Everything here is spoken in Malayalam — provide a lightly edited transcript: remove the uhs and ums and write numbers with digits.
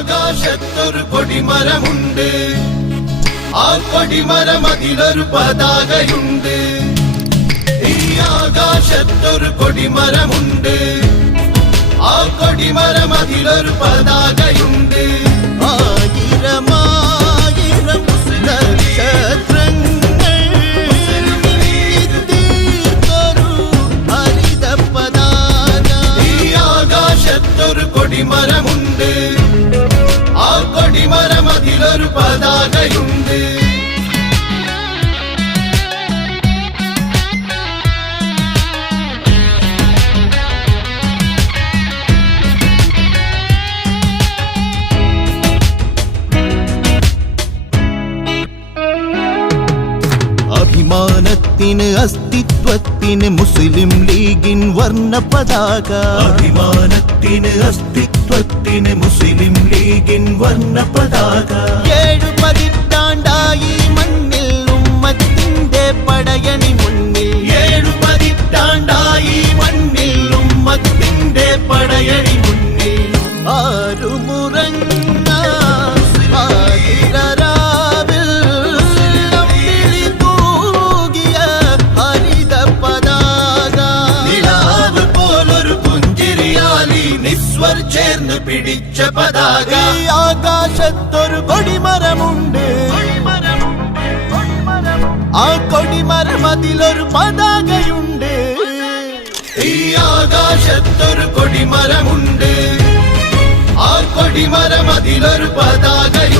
ആകാശത്തൊരു കൊടിമരമുണ്ട്, ആ കൊടിമരം അതിലൊരു പതാകയുണ്ട്. ഈ ആകാശത്തൊരു കൊടിമരമുണ്ട്, ആ കൊടിമരം അതിലൊരു പതാകയുണ്ട്. ആയിരമായിരം നക്ഷത്രങ്ങൾ തീർത്തൊരു ഹരിത പതാക. ഈ ആകാശത്തൊരു കൊടിമരമുണ്ട്, ആ കൊടിമരം അതിലൊരു പതാകയുണ്ട്. അഭിമാനത്തിന് അസ്തിത്വത്തിന് മുസ്ലിം ലീഗിൻ വർണ്ണ പതാക. അഭിമാനത്തിന് അസ്തിത്വത്തിന് മുസ്ലിം ലീഗിൻ വർണ്ണ പതാക. 7 പതിറ്റാണ്ടായി മണ്ണിൽ ഉമ്മത്തിന്റെ പടയണി മുന്നിൽ. 7 പതിറ്റാണ്ടായി മണ്ണിൽ ഉമ്മത്തിന്റെ പടയണി മുന്നിൽ. ആരുമുറങ്ങ ചേർന്ന് പിടിച്ച പതാക. ഈ ആകാശത്തൊരു കൊടിമരമുണ്ട്, ആ കൊടിമരം അതിലൊരു പതാകയുണ്ട്. ഈ ആകാശത്തൊരു കൊടിമരമുണ്ട്, ആ കൊടിമരം അതിലൊരു പതാകയുണ്ട്.